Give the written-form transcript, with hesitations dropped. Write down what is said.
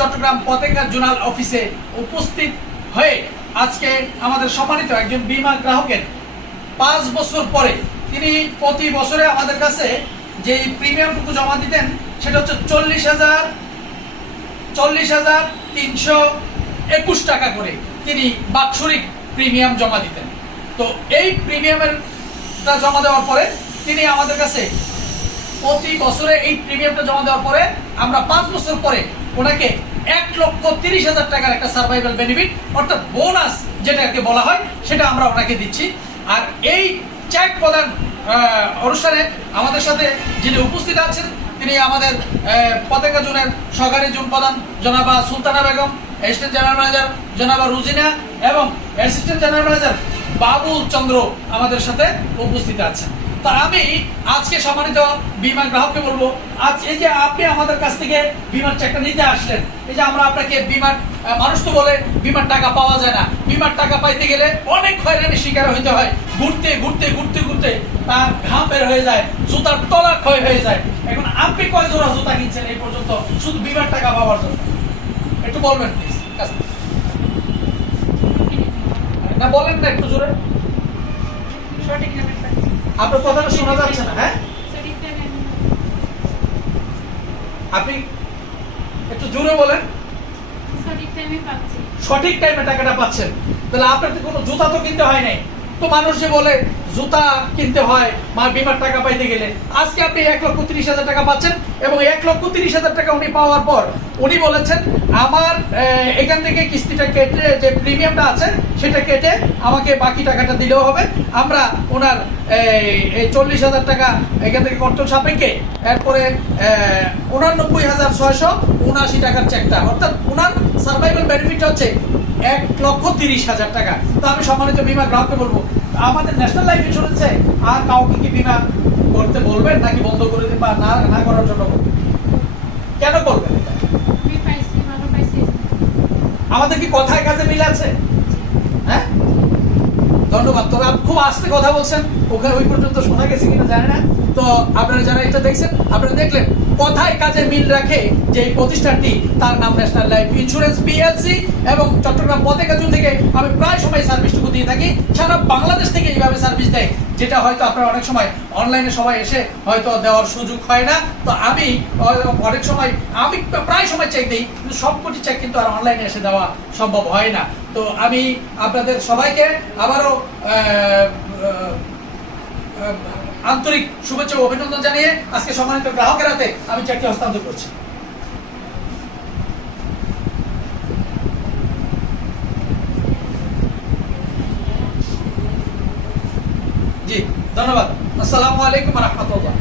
Chittagong Patenga zonal অফিসে উপস্থিত হয়ে আজকে আমাদের সম্মানিত একজন বীমা গ্রাহকের 5 বছর পরে তিনি প্রতি বছরে আমাদের কাছে যে প্রিমিয়ামটুকু জমা দিতেন সেটা হচ্ছে 40,321 টাকা করে তিনি বাৎসরিক প্রিমিয়াম জমা দিতেন। তো এই প্রিমিয়ামের জমা দেওয়ার পরে তিনি আমাদের কাছে প্রতি বছরে এই প্রিমিয়ামটা জমা দেওয়ার পরে আমরা 5 বছর পরে ওনাকে 1,30,000 টাকার একটা সার্ভাইভাল বেনিফিট অর্থাৎ বোনাস যেটাকে বলা হয় সেটা আমরা ওনাকে দিচ্ছি। আর এই চেক প্রদান অনুষ্ঠানে আমাদের সাথে যিনি উপস্থিত আছেন তিনি আমাদের পতেঙ্গা জোনের সহকারী জোন প্রধান জনাবা Sultana Begum, assistant general manager জনাবা রুজিনা এবং অ্যাসিস্ট্যান্ট জেনারেল ম্যানেজার বাবুল চন্দ্র আমাদের সাথে উপস্থিত আছেন। তা আমি আজকে সম্মানিত বীমা গ্রাহককে বলবো, আজ এই যে আপনি আমাদের কাছ থেকে বীমার চেকটা নিতে আসলেন, এই যে আমরা আপনাকে বীমার মানুষ তো বলে বীমার টাকা পাওয়া যায় না, বীমার টাকা পাইতে গেলে অনেক হয়রানির শিকার হইতে হয়, ঘুরতে ঘুরতে ঘুরতে ঘুরতে তার ঘাম বের হয়ে যায়, জুতার তলা ক্ষয় হয়ে যায়। এখন আপনি কয় জোড়া জুতা কিনছেন এই পর্যন্ত শুধু বীমার টাকা পাওয়ার জন্য? একটু বলবেন প্লিজ। না বলেন না একটু জোরে, আপনার কথাটা শোনা যাচ্ছে না। হ্যাঁ, আপনি একটু জোরে বলেন। সঠিক টাইমে টাকাটা পাচ্ছেন, তাহলে আপনার তো কোনো জুতা তো কিনতে হয় নাই। তো মানুষ যে বলে জুতা কিনতে হয় বীমার টাকা পাইতে গেলে, আজকে আপনি 1,30,000 টাকা পাচ্ছেন এবং 1,30,000 টাকা উনি পাওয়ার পর উনি বলেছেন আমার এখান থেকে কিস্তিটা কেটে যে প্রিমিয়ামটা আছে সেটা কেটে আমাকে বাকি টাকাটা দিলেও হবে। আমরা ওনার এই 40,000 টাকা এখান থেকে কর্তন সাপেক্ষে এরপরে 89,679 টাকার চেকটা, অর্থাৎ ওনার সার্ভাইভাল বেনিফিটটা হচ্ছে 1,30,000 টাকা। তো আমি সম্মানিত বীমা গ্রাহককে বলবো, আমাদের ন্যাশনাল লাইফ ইন্স্যুরেন্সে আর কাউকে কি বীমা করতে বলবেন নাকি বন্ধ করে দিন বা না করার জন্য বলবেন? কেন করবেন? আমাদের কি কথায় কাজে মিল আছে? হ্যাঁ, ধন্যবাদ। তবে আপনি খুব আস্তে কথা বলছেন, ওখানে ওই পর্যন্ত শোনা গেছে কিনা জানি না। তো আপনারা যারা এটা দেখছেন আপনারা দেখলেন কথায় কাজে মিল রাখে যে এই প্রতিষ্ঠানটি, তার নাম ন্যাশনাল লাইফ ইন্স্যুরেন্স পিএলসি এবং চট্টগ্রাম পতেঙ্গা জোন থেকে আমি প্রায় সময় সার্ভিসটুকু দিয়ে থাকি। সারা বাংলাদেশ থেকে এইভাবে সার্ভিস দেয়, যেটা হয়তো আপনারা অনেক সময় অনলাইনে সবাই এসে হয়তো দেওয়ার সুযোগ হয় না। তো আমি অনেক সময় আমি প্রায় সময় চেক দিই, কিন্তু সবকটি চেক কিন্তু আর অনলাইনে এসে দেওয়া সম্ভব হয় না। তো আমি আপনাদের সবাইকে আবারও আন্তরিক শুভেচ্ছা ও অভিনন্দন জানিয়ে আজকে সম্মানিত গ্রাহকের হাতে আমি চেকটি হস্তান্তর করছি। জি, ধন্যবাদ। আসসালামু আলাইকুম ওয়া রাহমাতুল্লাহ।